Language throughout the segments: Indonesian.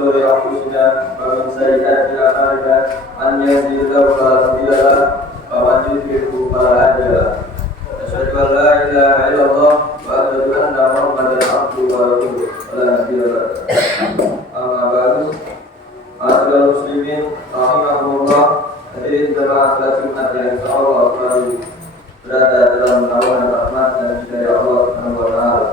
شرور أنفسنا ومن سيئات أعمالنا من يهده الله فلا مضل له ومن يضلل فلا هادي له أشهد أن لا إله إلا الله وأشهد أن محمدا عبده ورسوله ولا نبي له أما بعد Ma'asyiral muslimin rahimahumullah, hadirin jemaah salat Jumat yang insyaallah selalu berada dalam naungan rahmat dan hidayah Allah Subhanahu wa taala.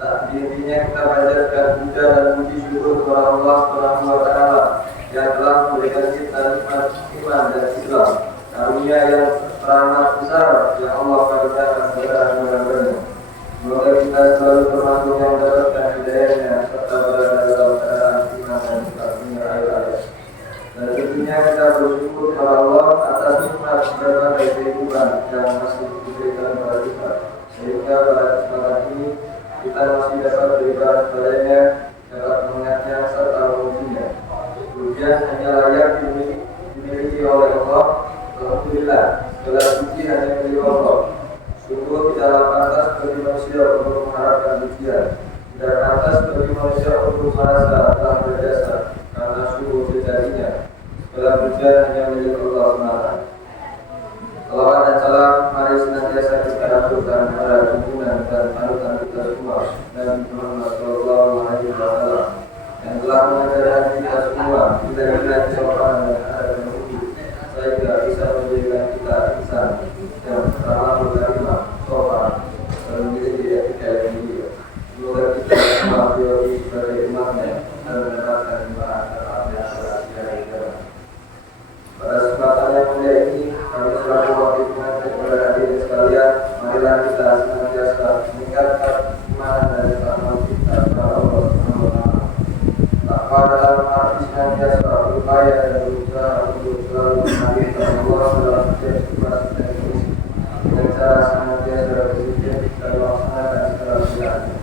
Tak henti-hentinya kita panjatkan puja dan puji syukur kepada Allah Subhanahu wa taala yang telah memberikan kita nikmat iman dan Islam. Karunia yang teramat besar yang Allah karuniakan kepada hamba-hambanya. Semoga kita selalu termasuk yang mendapatkan hidayahnya serta berada dalam keadaan iman dan dan tentunya kita bersyukur kepada Allah atas nikmat berbagai kehidupan yang masih diberikan kepada kita, sehingga pada kesempatan ini kita masih dapat beribadah kepadanya, dapat mengingatnya serta memujinya. Pujian hanya layak dimiliki oleh Allah. Alhamdulillah, segala puji hanya milik Allah. Sungguh tidaklah pantas bagi manusia untuk mengharapkan pujian, tidak pantas bagi manusia untuk merasa telah berjasa karena sungguh sejatinya segala pujian hanya milik Allah Subhanahu. Salawat dan salam mari senantiasa kita aturkan kepada junjungan dan panutan kita semua Nabi Muhammad sallallahu alaihi wasallam yang telah mengajarkan kita semua bila-bila kesopanan dan adab yang luhur sehingga bisa menjadikan kita insan yang ramah berkarimah, sopan dan memiliki etika yang mulia. Semoga kita semua beliau sebagai umatnya dan mendapatkan manfaat yang pada kesempatan yang mulia ini, kami selaku wakil pengantin kepada hadirin sekalian, marilah kita senantiasa meningkatkan iman dan ketakwaan kita kepada Allah Subhanahu wa taala. Takwa dalam arti senantiasa berupaya dan berusaha untuk selalu menghadirkan Allah dalam setiap situasi dan kondisi, dengan cara senantiasa berzikir dan melaksanakan segala pilihannya.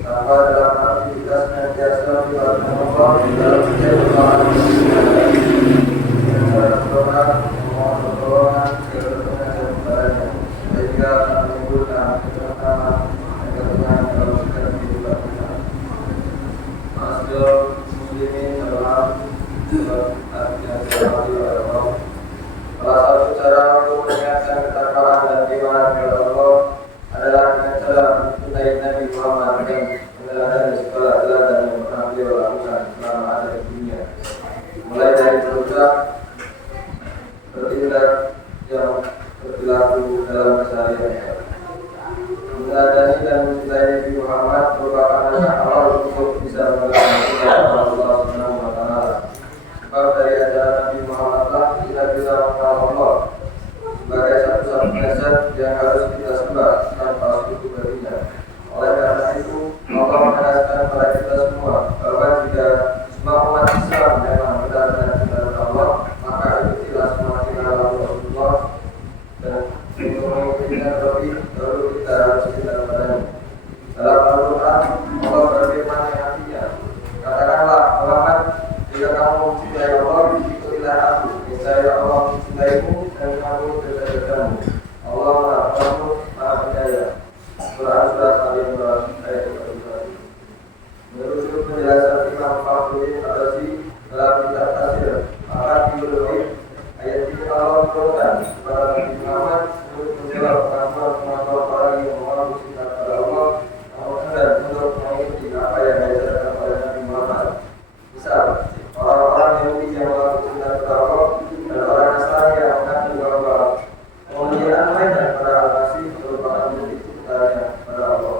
Takwa dalam arti kita senantiasa melibatkan Allah dalam setiap persoalan berdoa, memohon pertolongan, berdoa kepadanya, sehingga akan menimbulkan keberkahan dan ketenangan dalam setiap kehidupan kita. Ma'asyiral muslimin adalah artinya dihormati oleh Allah. Salah satu cara untuk meningkatkan ketakwaan dan keimanan kepada Allah adalah dengan cara mencintai Nabi Muhammad dan meneladani segala teladan yang pernah beliau lakukan selama ada di dunia. Mulai dari berusaha bertindak yang berlaku dalam kesehariannya. Meneladani dan mencintai Nabi Muhammad merupakan langkah awal untuk bisa mengenal Allah Subhanahu wa taala. Sebab dari ajaran Nabi Muhammad lah kita bisa mengenal Allah sebagai satu-satunya zat yang harus kita sembah tanpa sekutu baginya. Oleh karena itu, Allah menegaskan kepada kita semua bahwa jika semua umat Islam memang benar-benar cinta kepada Allah, maka ikutilah semua tinggal Rasulullah dan untuk mengikutinya terlebih baru kita harus cinta kepadanya. Dalam Al-Quran, Allah berfirman yang artinya, katakanlah Muhammad, jika kamu mencintai Allah, ikutilah aku. Niscaya Allah mencintaimu dan kamu dosa-dosamu. Allah Maha Pengampun, Maha Penyayang. Surah Al-Imran ayat 22. Menurut penjelasan Imam Fakhruddin Ar-Razi dalam kitab Tafsir Al-Qur'an ayat ini Allah berfirman kepada Nabi Muhammad untuk menjawab pengakuan orang yang mengaku cinta kepada Allah namun enggan untuk mengikuti apa yang diajarkan oleh Nabi Muhammad. Misal, orang-orang Yahudi yang mengaku cinta kepada Allah dan orang Nasrani yang mengaku bahwa kemuliaan lain pada Al-Masih merupakan bukti kecintaannya kepada Allah.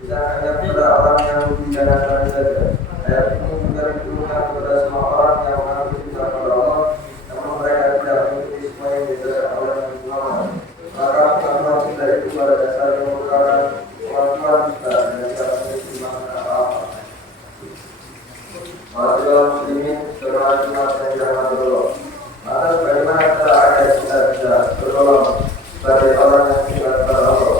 Bisa hanya kepada orang Yahudi dan Nasrani saja. Ayat ini juga ditujukan kepada semua orang yang mengaku cinta kepada Allah, namun mereka tidak mengikuti semua yang diajarkan oleh Nabi Muhammad. Maka pengakuan cinta itu pada dasarnya merupakan pengakuan cinta dan tidak memiliki makna apa-apa. Ma'asyiral muslimin, jemaah Jumat yang dirahmati Allah. Lantas bagaimana cara agar kita bisa bertolong sebagai orang yang cinta kepada Allah?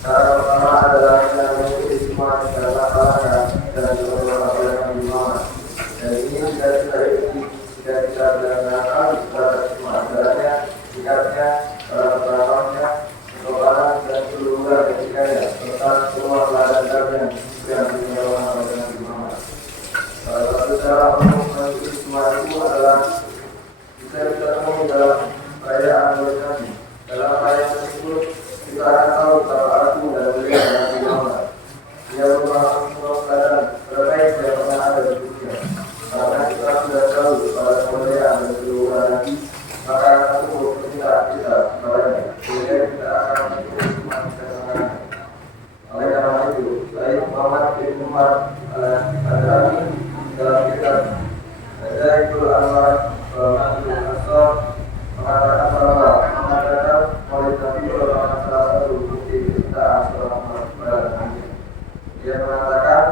Cara pertama adalah dengan mengikuti semua segala larangan dan perintah oleh Nabi Muhammad. Dan ini tidak kita ikuti jika kita benar-benar terhadap semua ajarannya, sikapnya, cara berperawannya, kesopanan dan keluhuran etikanya, serta semua teladan-teladan yang dibawakan oleh Nabi Muhammad. Salah satu secara umum mengikuti semua itu adalah bisa kita temui dalam perayaan Maulid Nabi. Dalam perayaan tersebut kita akan tahu betapa aku dan mulia Nabi Muhammad. Dia merupakan semua keadaan terbaik yang pernah ada di dunia. Karena kita sudah tahu pada kemuliaan dan keluhuran Nabi, maka akan tumbuh kecintaan kita kepadanya. Sehingga kita akan mengikuti semua kesenangan. Oleh karena itu, Sayyid Muhammad bin Umar al-Hadrami dalam kitab Zaidul Anwar Al-Mahdul Asar mengatakan bahwa mengadakan Maulid Nabi merupakan salah satu bukti kecintaan seorang umat kepada Nabi. Dia mengatakan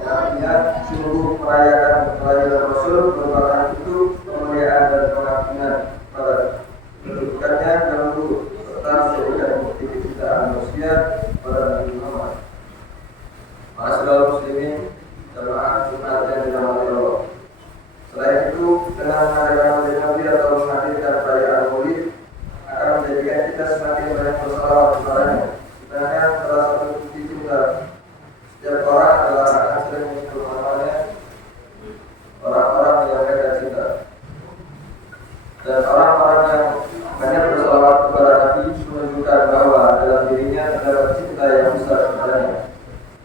yang artinya sungguh merayakan kelahiran Rasul merupakan itu kemuliaan dan pengagungan pada kedudukannya yang luhur serta menjadikan bukti kecintaan manusia pada Nabi Muhammad. Masyaallah muslimin jamaah Jumat yang dirahmati Allah. Selain itu, dengan mengadakan Maulid Nabi atau menghadirkan perayaan Maulid akan menjadikan kita semakin banyak bersalawat kepadanya. Sebenarnya salah satu bukti cinta setiap orang adalah akan sering menyebut namanya orang-orang yang mereka cinta. Dan orang-orang yang banyak bersalawat kepada Nabi menunjukkan bahwa dalam dirinya terdapat cinta yang besar kepadanya.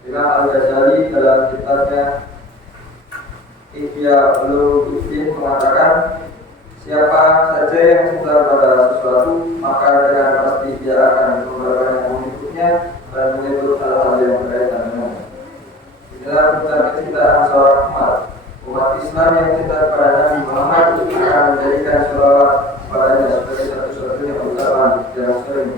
Imam Al-Ghazali dalam kitabnya Ihya Ulumuddin mengatakan, siapa saja yang cinta pada sesuatu, maka dengan pasti dia akan memperbanyak mengikutnya dan menyebut hal-hal yang berkaitan dengannya. Inilah tentang kecintaan seorang umat Islam yang cinta kepada Nabi Muhammad akan menjadikan sholawat kepadanya sebagai satu-satunya ucapan yang sering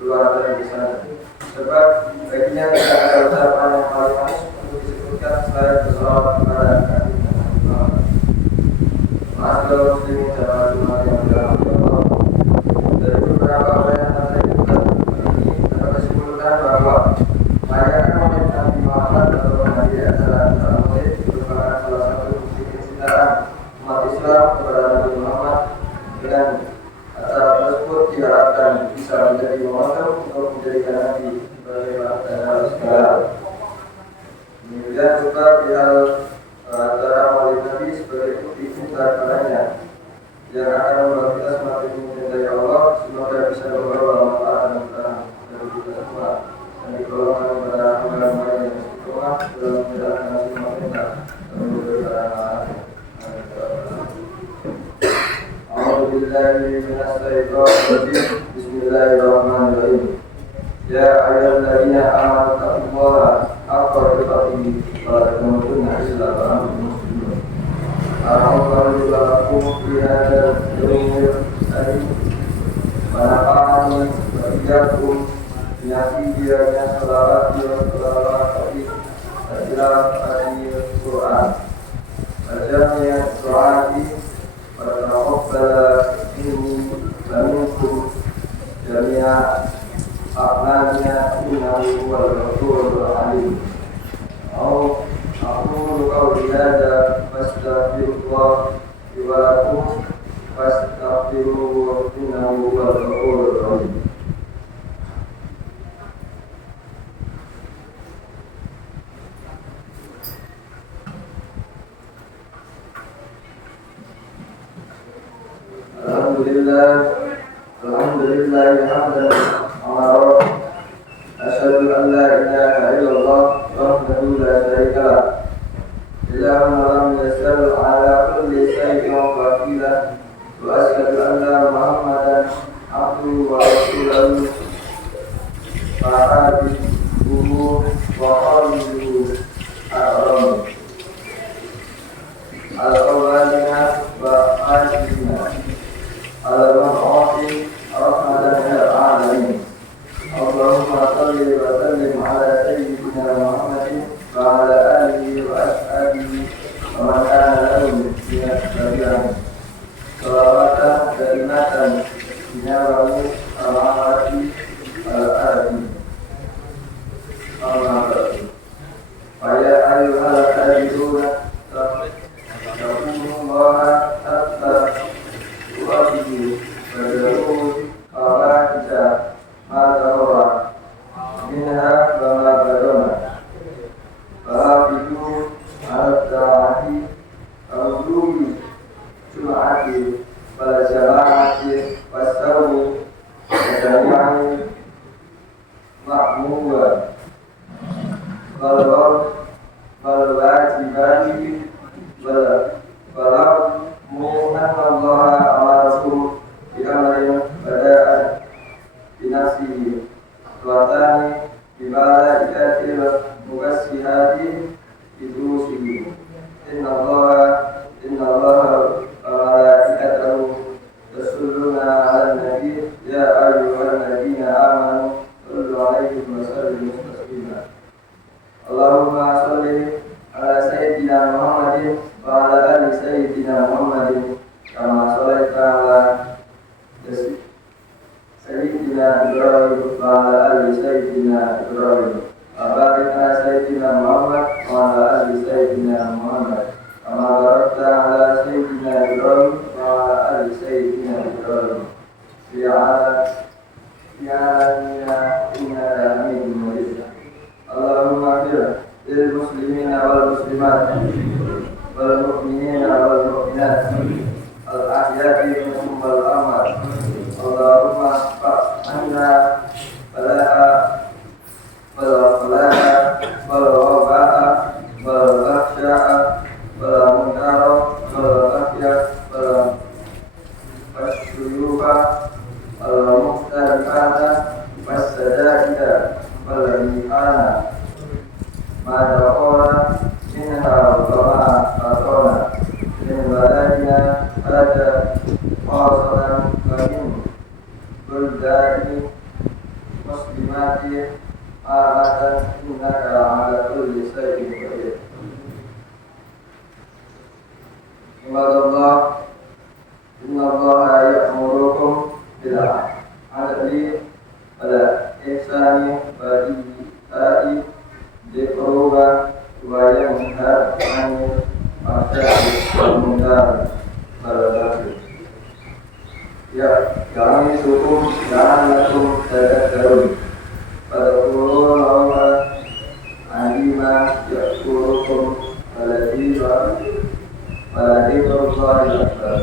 keluar dari lisannya. Sebab baginya tidak ada ucapan yang paling manis untuk disebutkan selain bersalawat kepada Nabi Muhammad. Masyaallah muslimin jamaah Jumat yang dirahmati Allah. Dari beberapa bayanan saya bukan ini dapat disimpulkan bahwa merayakan Maulid Nabi Muhammad atau menghadiri acara Maulid merupakan salah satu bukti kecintaan umat Islam kepada Nabi Muhammad. Dengan acara tersebut diharapkan bisa menjadi momentum untuk menjadikan Nabi sebagai panutan segala. Kemudian juga perihal acara Maulid Nabi sebagai bukti cinta kepadanya yang akan membuat kita semakin mencintai Allah. Semoga bisa membawa manfaat dan berkah bagi kita semua dan digolongkan kepada hamba-hamba yang istiqomah dalam menjalankan semua perintah dan memberikan A'udzubillahi minasyaitonirrajim. Bismillahirrahmanirrahim. Ya ayyuhalladzina amanu taqullaha haqqa tuqatih wa la tamutunna illa wa antum muslimun. A'udzubillahi fi hadzal yawmil karim. Wa nafa'ani wa iyyakum binafiyya salawati wa salawati ila al-Qur'an. Ajamnya doa فتقبل مني ومنكم جميع أعمالنا إنه هو الغفور الرحيم. أقول قولي هذا واستغفر الله لي ولكم فاستغفروه إنه هو الغفور الرحيم. Alhamdulillah hamdan amara asyhadu an la ilaha illallah wahdahu la syarika lah ilahun lam yasal ala kulli syai'in wakila wa asyhadu anna muhammadan abduhu wa rasuluhu fa'adibuhu wa qaliluhu al-ram al-awalina wa ajina al-rahmati rahmatan lil alamin. Allahumma shalli wa sallim ala sayyidina Muhammadin wa ala alihi wa ashabihi wa man kana lahu min tabi'in. Salawatan karimatan binawawi al-amati al-ardi. Alhamdulillah. Wa ya ayyuhal kafiruna taqullaha hatta tu'addu berjauh Allah kita madawah minha wa ma badona Fahafidu al-ta'ala wal wajibati wal mu'nan Allah amarakum bi amrin bada'an binafsihi wa tani bi malaikatil muwassihati bidusihi inna Allah wa malaikatahu yusalluna 'alan nabi ya ayyuhalladzina amanu sallu 'alaihi wa sallimu taslima Allahumma shalli ala sayyidina Muhammadin wa ala ali sayyidina Muhammadin kama shallaita ala sayyidina Ibrahim wa ala ali sayyidina Ibrahim wa barik ala sayyidina Muhammad wa ala ali sayyidina Muhammad kama barakta ala sayyidina Ibrahim wa ala ali sayyidina Ibrahim fi alamina innaka hamidum majid Allahumma fir lil muslimina wal muslimat wal mu'minina wal mu'minat al ahya'i minhum wal amwat Allahumma fa'anna bala'a wal falaha wal waba'a wal bakhsya'a wal munkara wal afya wal fasyuyuba wal muhtarifata was sadaqida wal mi'ana mada ora minha wa atona min baladina ada qasadan kamin buldani muslimati alatan innaka ala kulli shay'in qadir Ibadallah inna allaha ya'murukum bil adli wal ihsani wa ita'i dzikruha wa yanha 'anil fahsya'i wal munkar wal baghi ya kami sukum la'allakum tadhakkarun fadhkurullaha 'alima ya'kurukum wa la dhikrullahi akbar